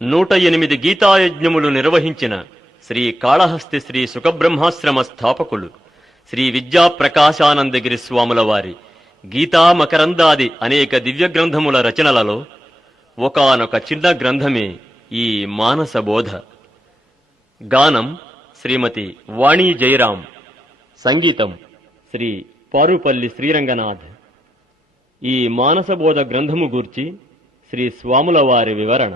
108 గీతాయజ్ఞములు నిర్వహించిన శ్రీ కాళహస్తి శ్రీ సుఖబ్రహ్మాశ్రమ స్థాపకులు శ్రీ విద్యాప్రకాశానందగిరి స్వాముల వారి గీతా మకరందాది అనేక దివ్య గ్రంథముల రచనలలో ఒకానొక చిన్న గ్రంథమే ఈ మానసబోధ. గానం శ్రీమతి వాణి జయరాం, సంగీతం శ్రీ పారుపల్లి శ్రీరంగనాథ్. ఈ మానసబోధ గ్రంథము గూర్చి శ్రీ స్వాముల వారి వివరణ.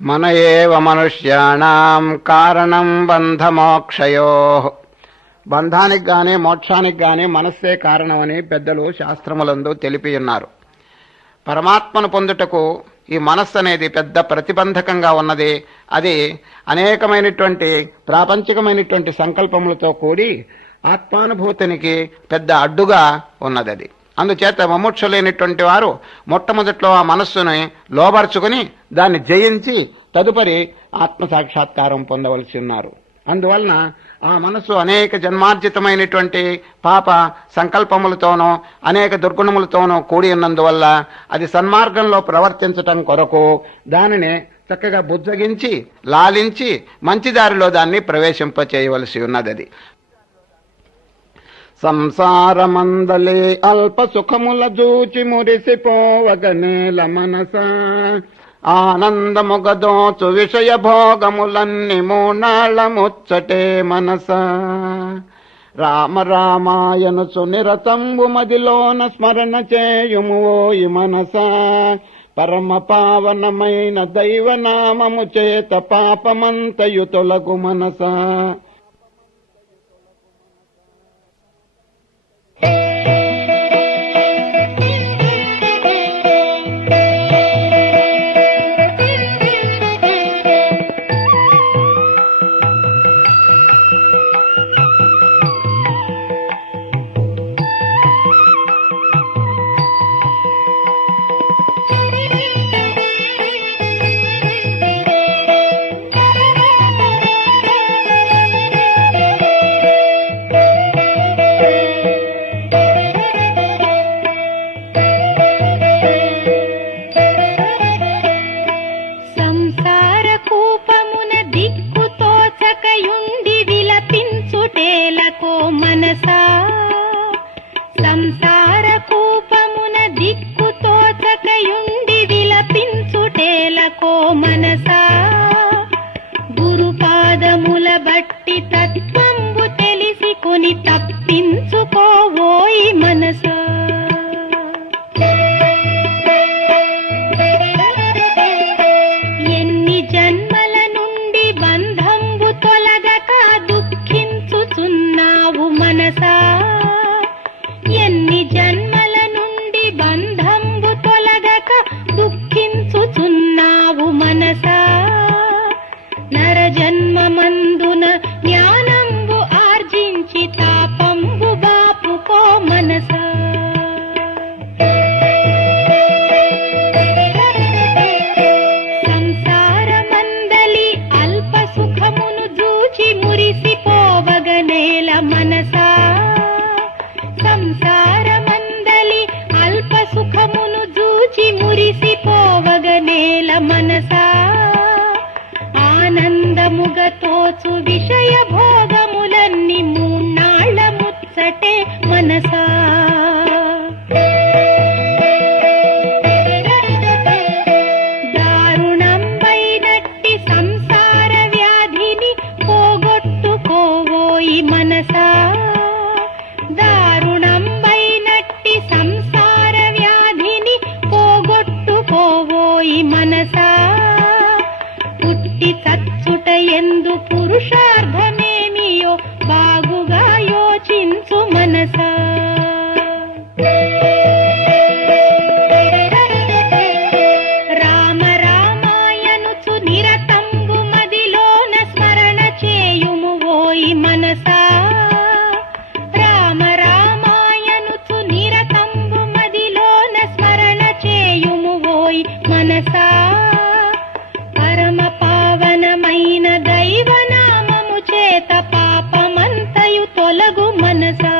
మన ఏవ మనుష్యాణం కారణం బంధమోక్షయో. బంధానికి గాని మోక్షానికి గాని మనస్సే కారణమని పెద్దలు శాస్త్రములందు తెలిపి ఉన్నారు. పరమాత్మను పొందుటకు ఈ మనస్సు అనేది పెద్ద ప్రతిబంధకంగా ఉన్నది. అది అనేకమైనటువంటి ప్రాపంచికమైనటువంటి సంకల్పములతో కూడి ఆత్మానుభూతినికి పెద్ద అడ్డుగా ఉన్నది. అది అందుచేత ముముక్షులైనటువంటి వారు మొట్టమొదట్లో ఆ మనస్సుని లోబర్చుకుని దాన్ని జయించి తదుపరి ఆత్మసాక్షాత్కారం పొందవలసి ఉన్నారు. అందువలన ఆ మనస్సు అనేక జన్మార్జితమైనటువంటి పాప సంకల్పములతోనో అనేక దుర్గుణములతోనో కూడి ఉన్నందువల్ల అది సన్మార్గంలో ప్రవర్తించటం కొరకు దానిని చక్కగా బుజ్జగించి లాలించి మంచి దారిలో దాన్ని ప్రవేశింపచేయవలసి ఉన్నది. అది సంసారమందలే అల్ప సుఖముల జూచి మురిసిపోవగనేల మనస. ఆనందముగదోచు విషయ భోగములన్ని మూనాళ్ళ ముచ్చటే మనస. రామ రామాయనుచు నిరతంబు మదిలోన స్మరణ చేయుము ఓయి మనస. పరమ పావనమైన దైవనామము చేత పాపమంతయు తొలగు మనస. దారుణంబైనట్టి సంసార వ్యాధిని పోగొట్టుకో మనసా పరమ పావనమైన దైవనామము చేత పాపమంతయు తొలగు మనసా.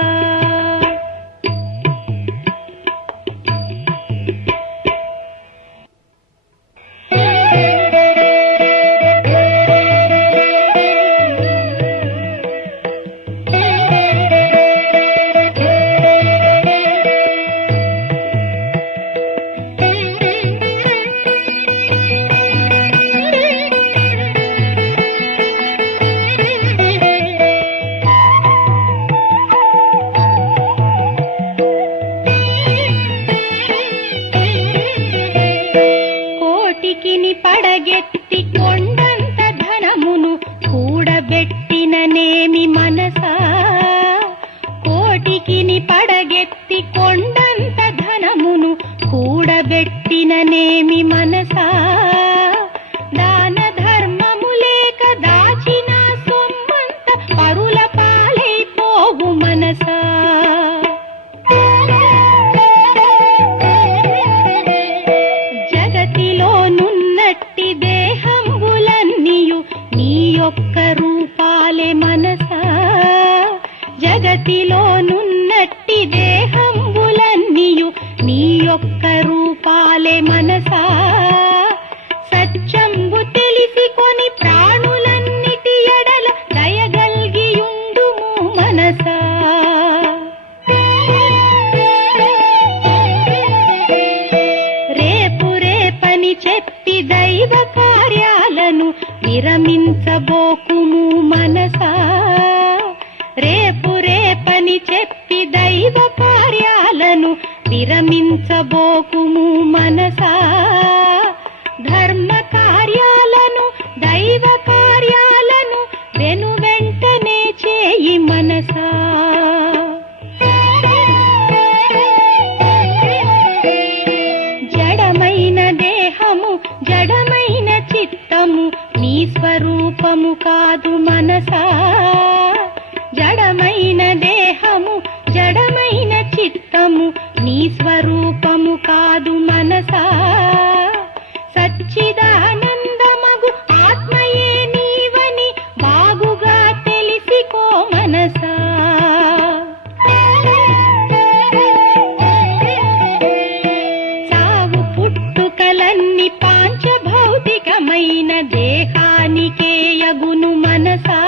పడగెత్తి కొండంత ధనమును కూడబెట్టిననేమి మనసా, కోటికిని పడగెత్తి కొండంత ధనమును కూడబెట్టిననేమి మనసా, దాన ధర్మము లేక దాచిన సొమ్మంత పరుల పాలైపోవు మనసా. జగతిలోనున్నట్టి దేహంబులన్నీయు నీ యొక్క రూపాలే మనసా, జగతిలోనున్నట్టి దేహంబులన్నీయు నీ యొక్క రూపాలే మనసా. సత్యంబు తెలిసికొని ప్రాణులన్నిటి ఎడల దయగల్గియుండుము మనసా. రేపు రేపని చెప్పి దైవ కార్యాలను విరమించబోకుము మనసా, రేపు రేపని చెప్పి దైవ కార్యాలను విరమించబోకుము మనసా. ధర్మ కార్యాలను దైవ కార్యాలను వెను వెంటనే చేయి మనసా. జడమైన దేహము జడమైన చిత్తము నీ స్వరూపము కాదు మనసా, జడమైన దేహము జడమైన చిత్తము నీ స్వరూపము కాదు మనసా. సచ్చిదానందమగు ఆత్మయే నీవని బాగుగా తెలిసికో మనసా. సావు పుట్టుకలన్నీ పాంచభౌతికమైన దేహానికే యగును మనసా,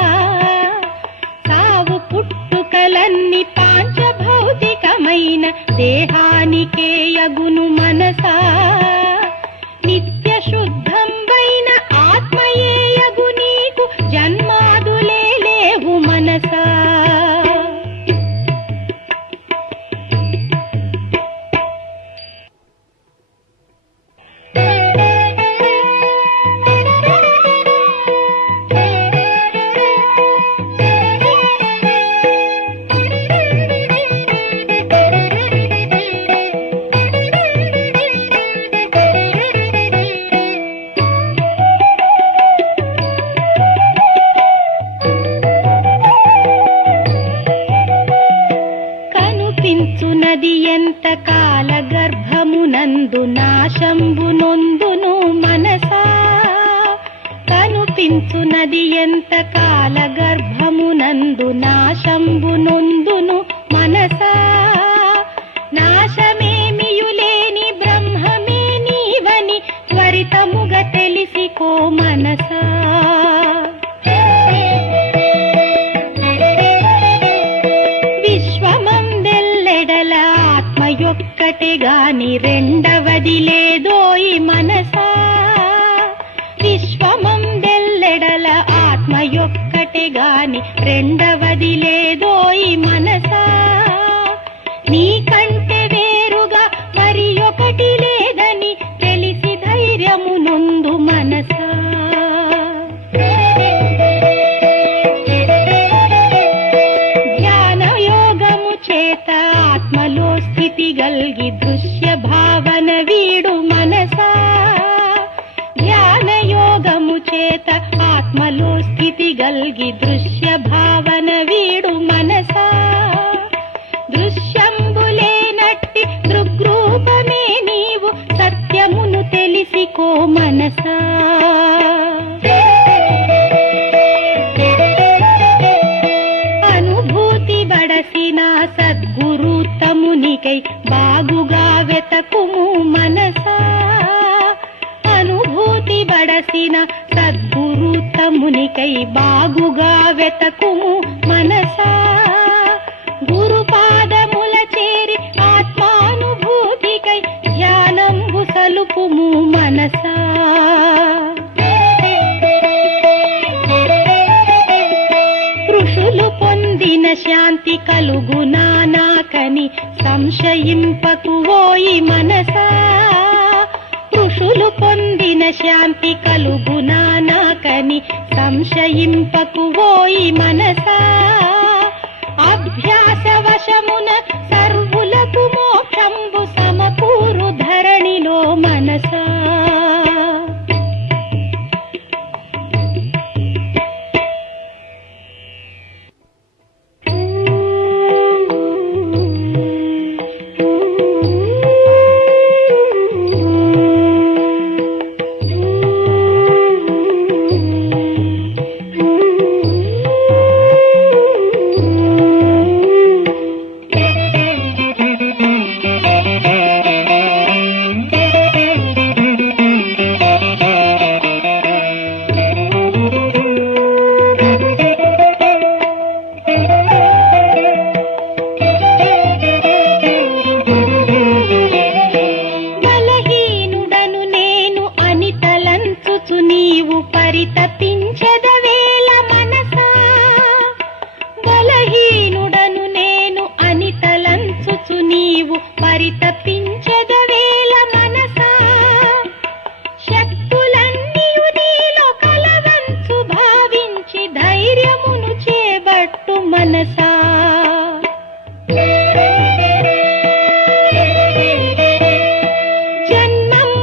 సావు పుట్టుకలన్నీ పాంచభౌతికమైన దేహానికే యగును మనసా. నిత్య శుద్ధంబైన ఆత్మయే యగు నీకు జన్మాదులే లేవు మనసా. కనుపించునది ఎంత కాల గర్భమునందు నాశంబు నొందును మనసా, కనుపించునది ఎంత కాల గర్భమునందు నాశంబు నొందును మనసా. నాశమేమియులేని బ్రహ్మమే నీవని త్వరితముగా తెలిసికో మనసా. విశ్వమందెల్లెడల ఆత్మయొక్కటే గాని రెండవది లేదోయి మనసా, విశ్వమందెల్లెడల ఆత్మయొక్కటే గాని రెండవది లేదోయి మనసా. నీకంటే వేరుగా మరి ఒకటి లేదని తెలిసి ధైర్యము నొందు మనసా. ధ్యాన యోగము చేత ఆత్మలో స్థితి గల్గి దృశ్య భావన వీడు మనసా, ధ్యాన యోగము చేత ఆత్మలో స్థితి గల్గి దృశ్య భావన వీడు మనసా. దృశ్యంబులేనట్టి దృగ్రూపమే నీవు సత్యమును తెలిసికో మనసా. అనుభూతి బడసిన సద్గురుతమునికై బాగుగా వెతకుము మనసా. అనుభూతి బడసిన సద్గురుతమునికై బాగుగా వెతకుము మనసా. గురుపాదముల చేరి ఆత్మానుభూతికై ధ్యానంబు సలుపుము మనసా. ఋషులు పొందిన శాంతి కలుగునా నాకని సంశయింపకు ఓయి మనసా. ఋషులు పొందిన శాంతి కలుగునా నాకని సంశయింపకు ఓయి మనసా. అభ్యాస వశమున సర్వులకు మోక్షంబు సమకూరు ధరణిలో మనసా.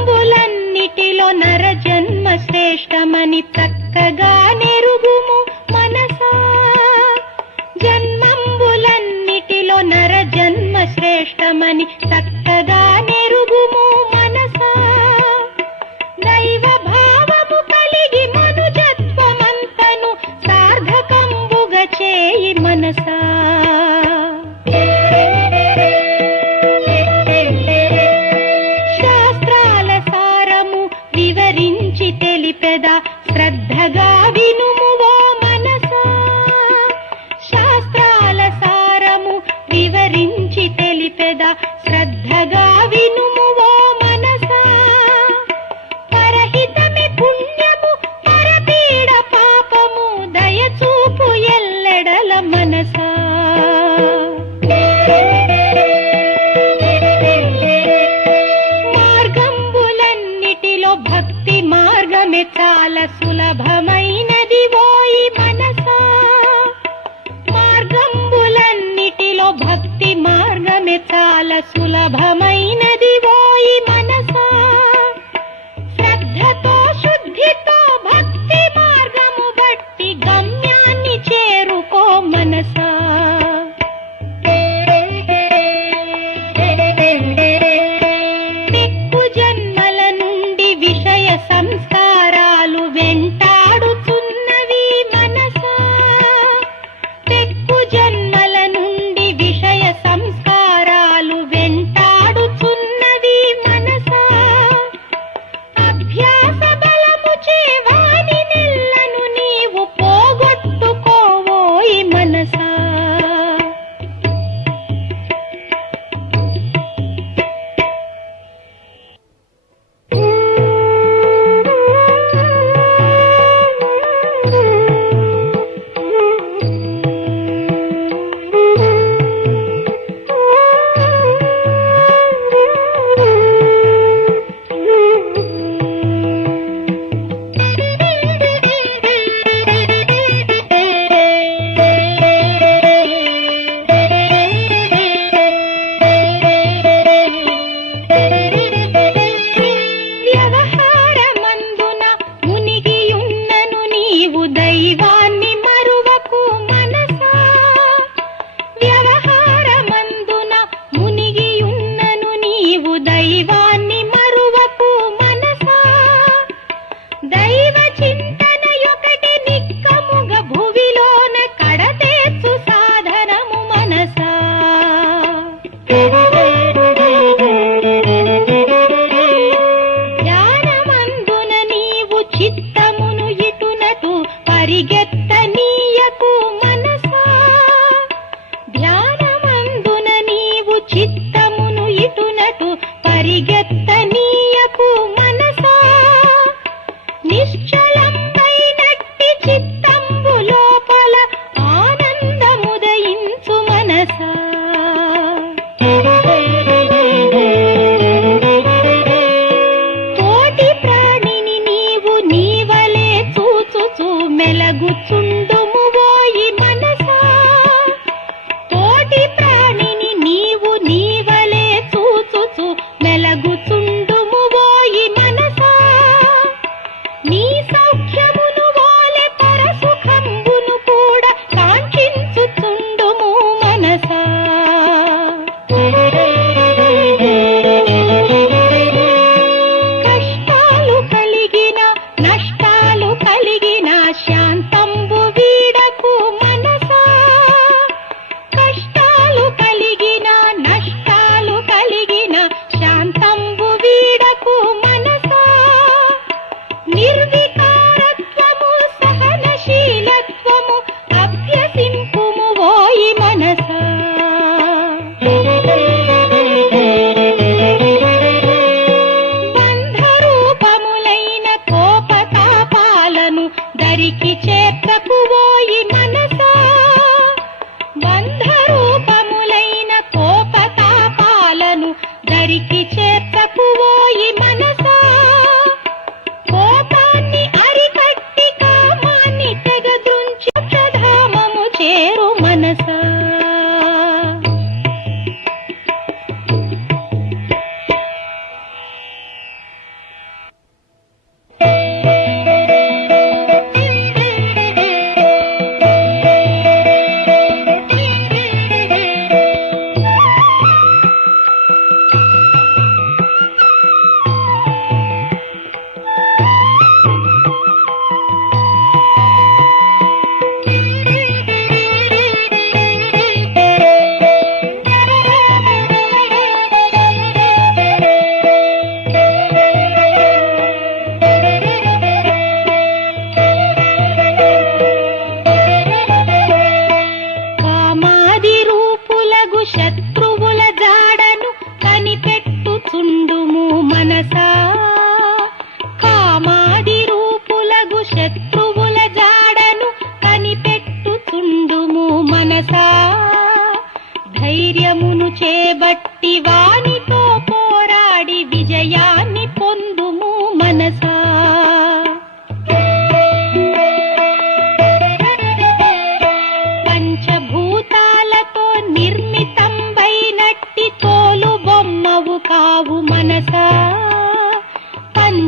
జన్మంబులన్నిటిలో నర జన్మ శ్రేష్టమని చక్కగా నెరుగుము మనసా. జన్మంబులన్నిటిలో నర జన్మ శ్రేష్టమని చక్కగా నెరుగుము మనసా. దైవ భావము కలిగి మనుజత్వమంతను సార్థకంబుగా చేయి మనసా. శాస్త్రాల సారము వివరించి తెలిపెదా శ్రద్ధగా వినుము ఓ మనసా. శాస్త్రాల సారము వివరించి తెలిపెదా శ్రద్ధగా వినుము ఓ మనసా. పరహితమి పుణ్యము పరపీడ పాపము దయచూపు ఎల్లెడల మనసా. మార్గంబులన్నిటిలో భక్తి మార్గమే చాలా సులభమైన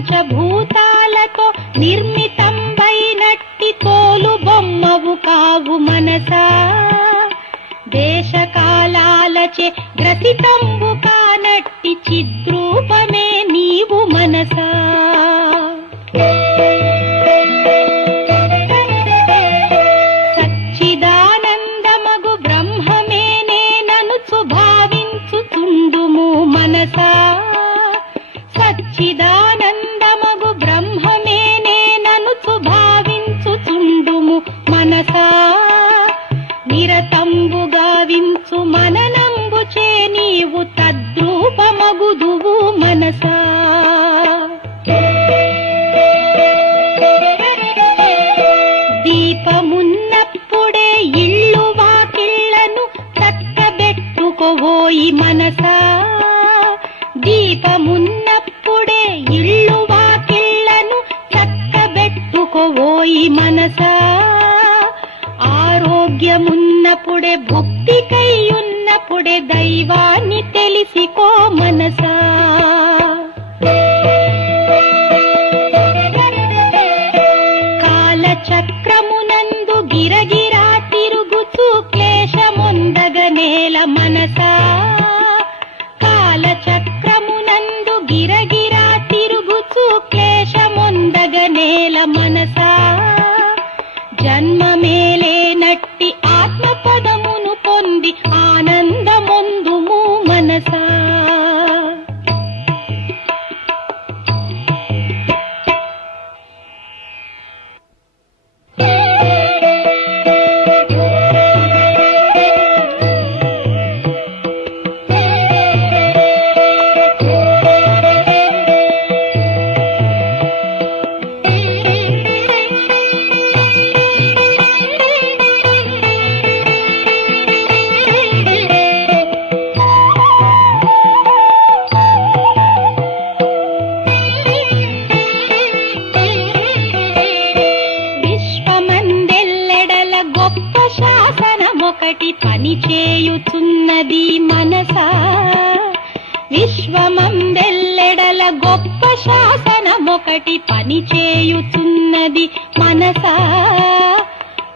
పంచభూతాలతో నిర్మితంబైనట్టి తోలు బొమ్మవు కావు మనసా. దేశకాలాలచే గ్రసితంబు కానట్టి చిద్రూపమే నీవు మనసా. సచ్చిదానందమగు బ్రహ్మమే నేననుచు భావించుచుండుము మనసా. సచ్చిదానందమగు బ్రహ్మమే నేననుచు భావించుచుండుము మనసా. నిరతంబుగా వించు మననంబుచే నీవు తద్రూపమగుదువు మనసా. దీపమున్నప్పుడే ఇళ్ళు వాకిళ్లను చక్కబెట్టుకోవోయి మనసా. దీపమున్నప్పుడే ఇళ్ళు వాకిళ్లను చక్కబెట్టుకోవోయి మనసా. ఆరోగ్యమున్నప్పుడే భుక్తికై ఉన్నప్పుడే దైవాన్ని తెలిసికో మనసా. కాలచక్రమునందు గిరగిరా తిరుగుచు క్లేశమొందగనేల మనసా. కాలచక్రమునందు గిరగిరా తిరుగుచు క్లేశమొందగనేల మనసా. జన్మమేలేనట్టి ఆత్మపదమును పొంది ఆనందమొందుము మనసా. ఒకటి పని చేయుచున్నది మనసా. విశ్వమందెల్లెడల గొప్ప శాసనమొకటి పని చేయుచున్నది మనసా.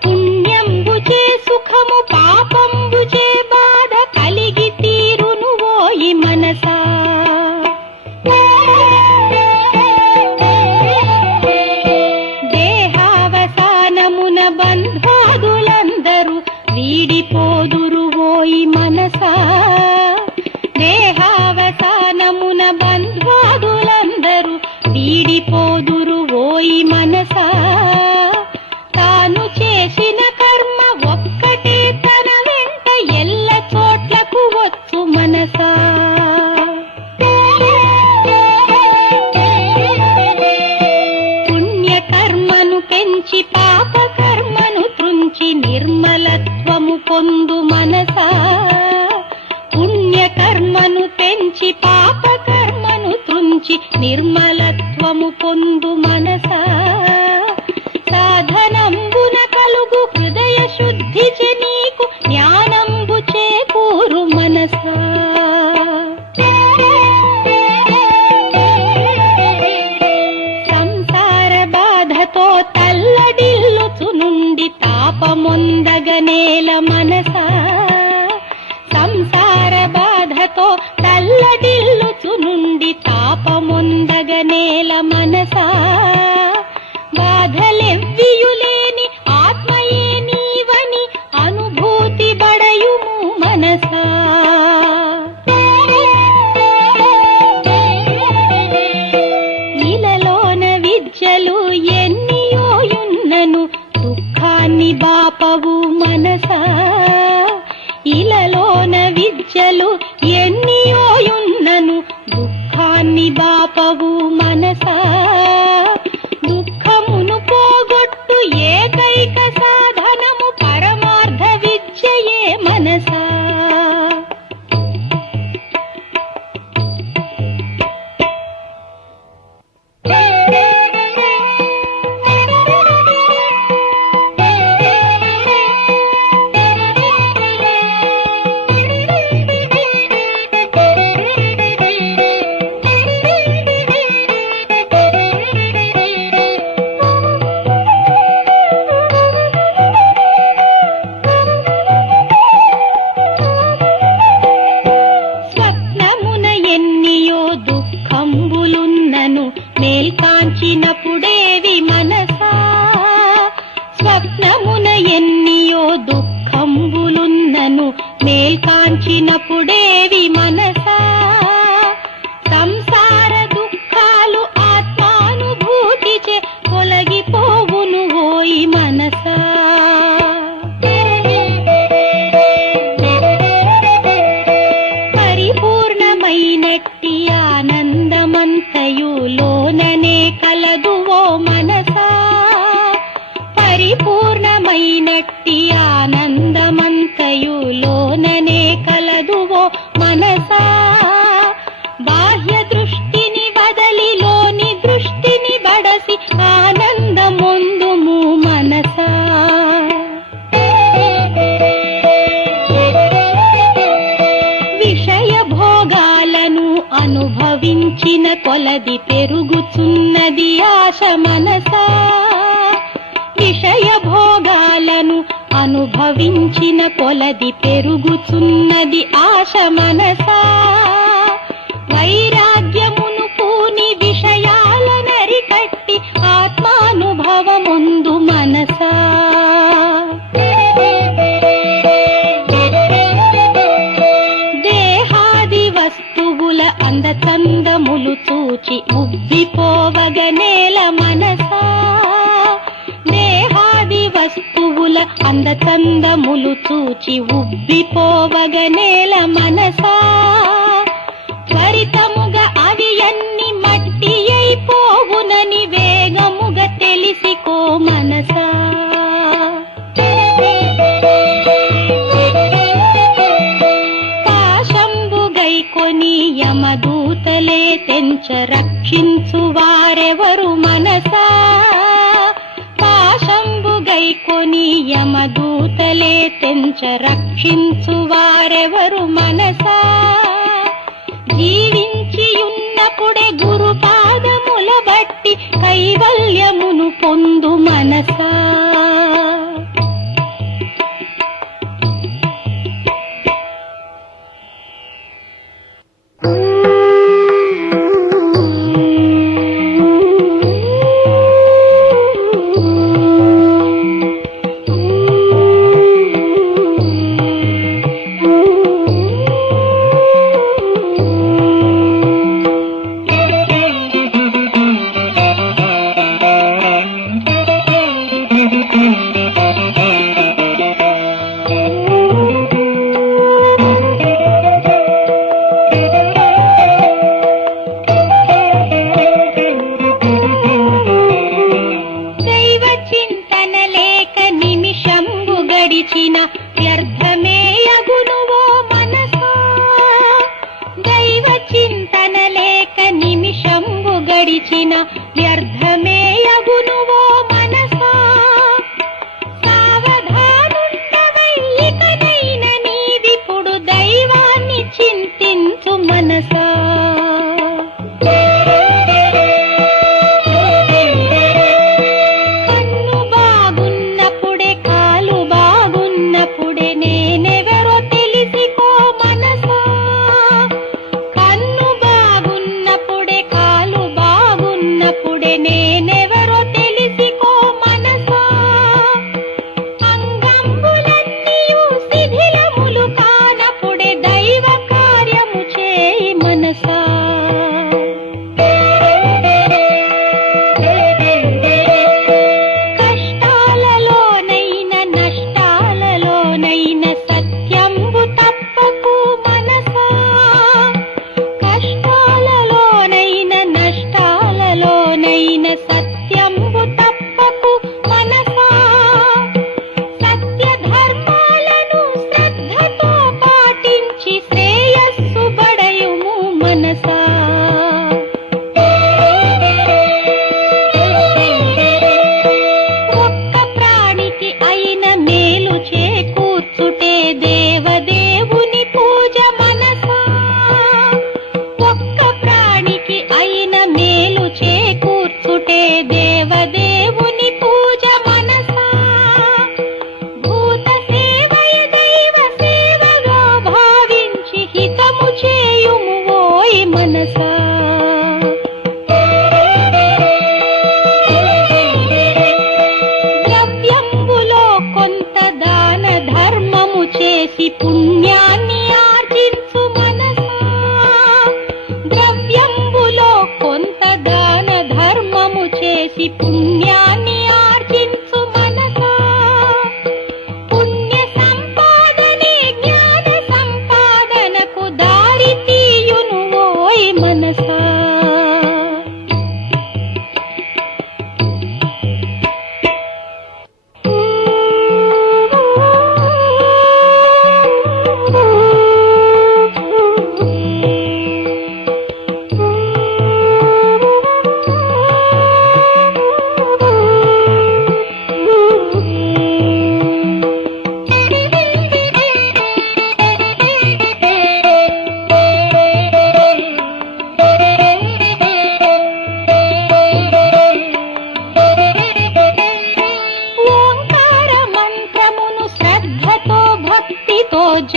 పుణ్యంబుచే సుఖము పాపంబుచే బాధ కలిగి తీరును ఓయి మనసా. దేహావసానమున బంధాదులందరూ వీడిపోదురు ఓయి మనసా. దేహావసానమున బంధాదులందరూ వీడిపోదురు ఓయి మనసా. తాను చేసిన కర్మ ఒక్కటే తన వెంట ఎల్ల చోట్లకు వచ్చు మనసా. పుణ్యకర్మను పెంచి పాపకర్మను త్రుంచి నిర్మలత్వము పొందు మనసా. పుణ్యకర్మను పెంచి పాపకర్మను త్రుంచి నిర్మలత్వము పొందు మనసా. సాధనంబున కలుగు హృదయ శుద్ధి చే నీకు జ్ఞానంబు చేకూరు మనసా. సంసార బాధతో తల్లడిల్లుచు నుండి తాపమొందగనేల మనసా. సంసార బాధతో తల్లడిల్లుచు నుండి తాపమొందగనేల మనసా. బాధలెవ్వియులేని ఆత్మయే నీవని అనుభూతి బడయుము మనసా. ఇలలోన విద్యలు ఎన్నియోయున్నను దుఃఖాన్ని బాపవు మనసా. ఇలలోన విద్యలు ఎన్నియోయున్నను దుఃఖాన్ని బాపవు మనసా. దుఃఖమును పోగొట్టు ఏకైక సాధనము పరమార్థ విద్యయే మనసా. మేల్కాంచినప్పుడేవి మనసా స్వప్నమున ఎన్నియో దుఃఖంబులున్నను మేల్కాంచినప్పుడేవి మనసా సంసార దుఃఖాలు ఆత్మానుభూతిచే తొలగిపోవును ఓయి మనసా పరిపూర్ణమైనట్టి ఆనందమంతయు లోననే కలదు ఓ మనసా పరిపూర్ణమైనట్టి ఆనందమంతయు లోననే కలదు ఓ మనసా బాహ్య దృష్టిని వదలి లోని దృష్టిని బడసి ఆనందమొందుము మనసా విషయ భోగాలను అనుభవించిన కొలది పెరుగుచున్నది ఆశ మనసా విషయ భోగాలను అనుభవించిన కొలది పెరుగుచున్నది ఆశ మనసా వైరాగ్యమును పూని విషయాలనరికట్టి ఆత్మానుభవముందు మనసా దేహాది వస్తువుల అందచందములు చూచి ఉబ్బిపోవగనేల మనసా దేహాది వస్తువుల అందచందములు చూచి ఉబ్బిపోవగనేల మనసా త్వరితముగా అవి అన్ని మట్టి అయిపోవునని వేగముగా తెలిసికో మనసా పాశంబుగైకొని యమదూతలే తెంచ రక్షించు వారెవరు మనసా పాశంబుగైకొని యమదూతలే తెంచ రక్షించు వారెవరు మనసా జీవించియున్నప్పుడే గురు పాదముల బట్టి కైవల్యమును పొందు మనసా ఉన్నప్పుడే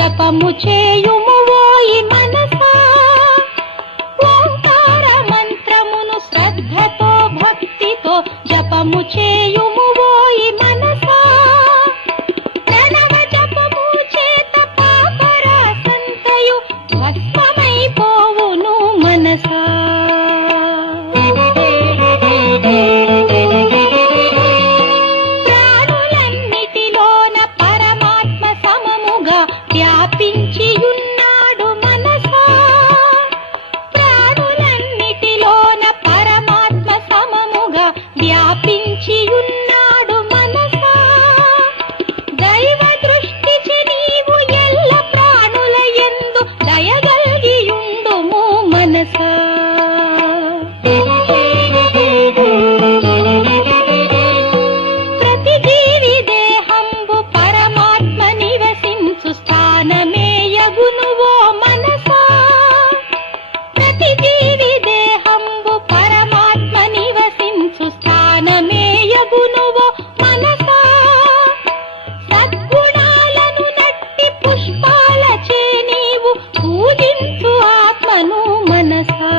జపము చేయుము ఓయి మనసా ఓంకార మంత్రమును శ్రద్ధతో భక్తితో జపము చేయుము ఓయి మనసా ప్రణవ జపము చేత పాపరాసంతయు భస్మమైపోవును మనసా ప్రాణులన్నిటిలోన పరమాత్మ సమముగా వ్యాపించియున్నాడు మనసా ప్రాణులన్నిటిలోన పరమాత్మ సమముగా వ్యాపించియున్నాడు మనసా దైవ దృష్టిచి నీవు ఎల్ల ప్రాణుల యందు దయగల్గియుండుము మనసా ప్రతి జీవి దేహంబు పరమాత్మ నివసించు స్థానమే యగునువో మనసా ప్రతి జీవి దేహంబు పరమాత్మ నివసించు స్థానమే యగునువో మనసా సద్గుణాలను నట్టి పుష్పాలచే నీవు పూజించు ఆత్మను మనసా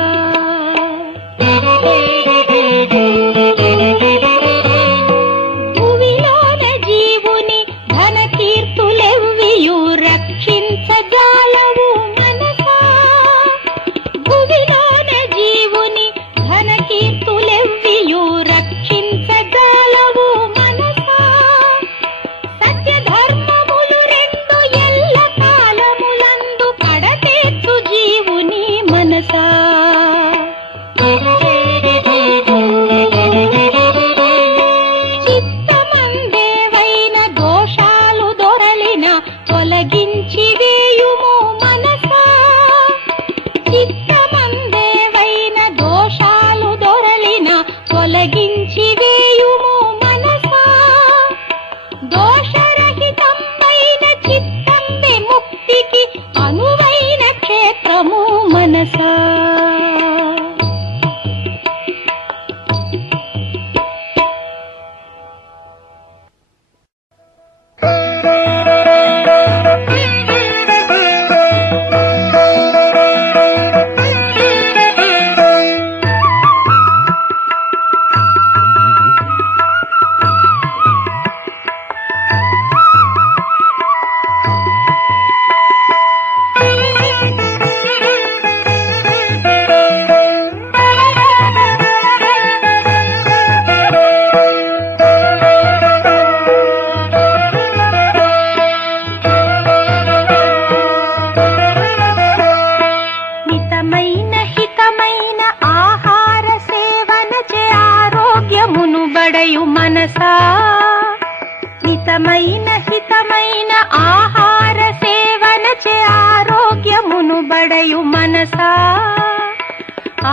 భువిలోన జీవుని ధన కీర్తులెవ్వియు రక్షించజాలవు మనసా భువిలోన జీవుని ధన కీర్తులెవ్వియు రక్షించజాలవు మనసా సత్య ధర్మములు రెండు ఎల్ల కాలములందు కడతేర్చు జీవుని మనసా చిత్తమందేవైన దోషాలు దొరలిన తొలగించి వేయుము మనసా చిత్తమందేవైన దోషాలు దొరలిన తొలగించి వేయుము మనసా దోషరహితమైన చిత్తంబే ముక్తికి అనువైన క్షేత్రము మనసా మితమైన హితమైన ఆహార సేవన చే ఆరోగ్యమును బడయు మనసా మితమైన హితమైన ఆహార సేవన చే ఆరోగ్యమును బడయు మనసా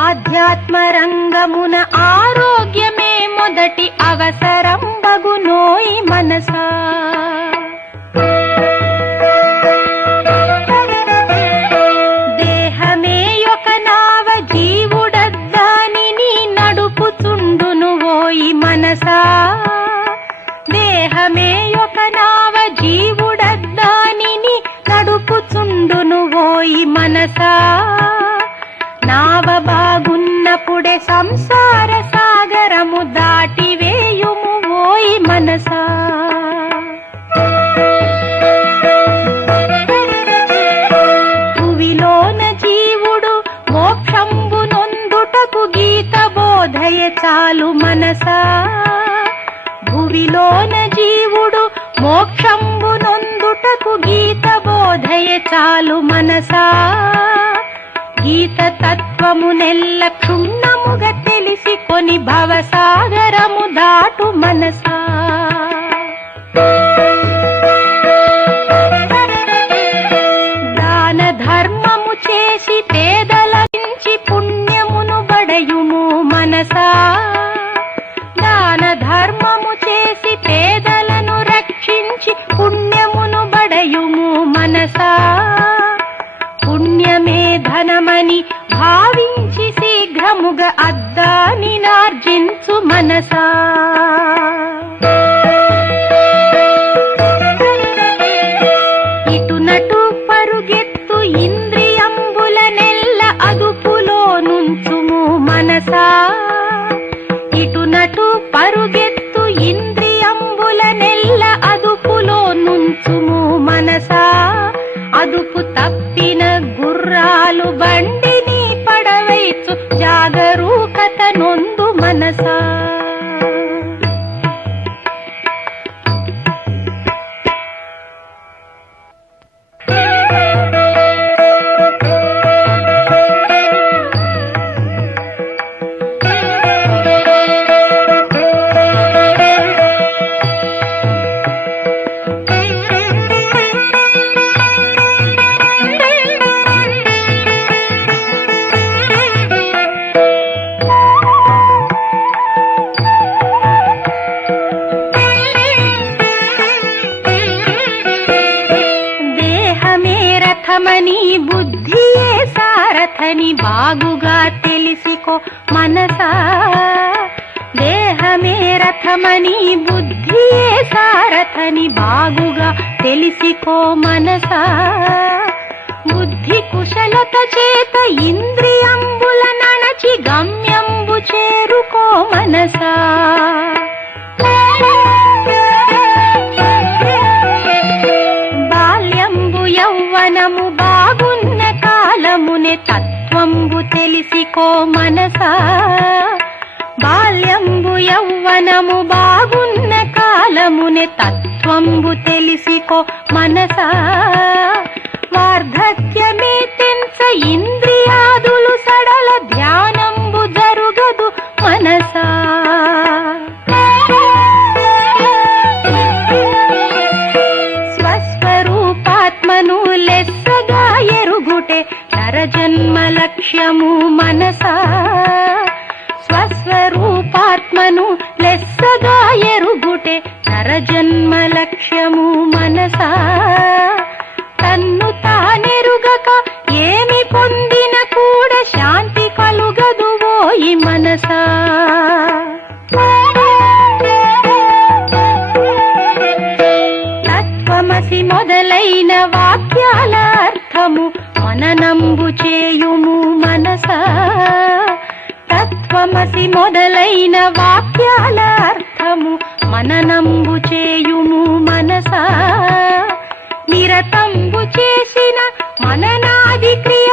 ఆధ్యాత్మ రంగమున ఆరోగ్యమే మొదటి అవసరం బగునోయి మనసా దేహమే ఒక నావ జీవుడద్దానిని నడుపుచుండును ఓయి మనసా దేహమే ఒక నావ జీవుడద్దానిని నడుపుచుండును ఓయి మనసా నావ బాగున్నప్పుడే సంసార సాగరము దాటివేయుము ఓయి మనసా భువిలోన జీవుడు మోక్షంబు నొందుటకు గీత బోధయ చాలు మనసా భువిలోన జీవుడు మోక్షంబు నొందుటకు గీత బోధయ చాలు మనసా గీత తత్వమునెల్ల క్షుణ్ణముగా తెలిసి కొని భవసాగరము దాటు మనసా దాన ధర్మము చేసి పేదలకించి పుణ్యమును బడయుము మనసా దాన ధర్మము చేసి పేదలను రక్షించి పుణ్యమును బడయుము మనసా పుణ్యమే ధనమని భావించి శీఘ్రముగా అద్దాని నార్జించు మనసా ఇటునటు నొందు మనసా. రథమని బుద్ధియే సారథని బాగుగా తెలిసికో మనసా. దేహమే రథమని బుద్ధియే సారథని బాగుగా తెలిసికో మనసా. బుద్ధి కుశలత చేత ఇంద్రియంబుల నణచి గమ్యంబు చేరుకో మనసా. యౌవనము బాగున్న కాలమునే తత్వంబు తెలిసికో మనసా. బాల్యంబు యౌవనము బాగున్న కాలమునే తత్వంబు తెలిసికో మనసా. వార్ధక్యమే తెంచ ఇంద్రియాదులు సడల ధ్యానంబు జరుగదు మనసా. స్వస్వరూపాత్మను లెస్సగా ఎరుగుటే నరజన్మ లక్ష్యము మనసా. స్వస్వరూపాత్మను లెస్సగా ఎరుగుటే నరజన్మ లక్ష్యము మనసా. తన్ను తానెరుగక ఏమి పొందిన కూడా శాంతి కలుగదు ఓయి మనసా. తత్వమసి మొదలైన వాక్యాల అర్థము మననంబు చేయుము మనసా. తత్వమసి మొదలైన వాక్యాల అర్థము మననంబు చేయుము మనసా. నిరతంబు చేసిన మననాది క్రియ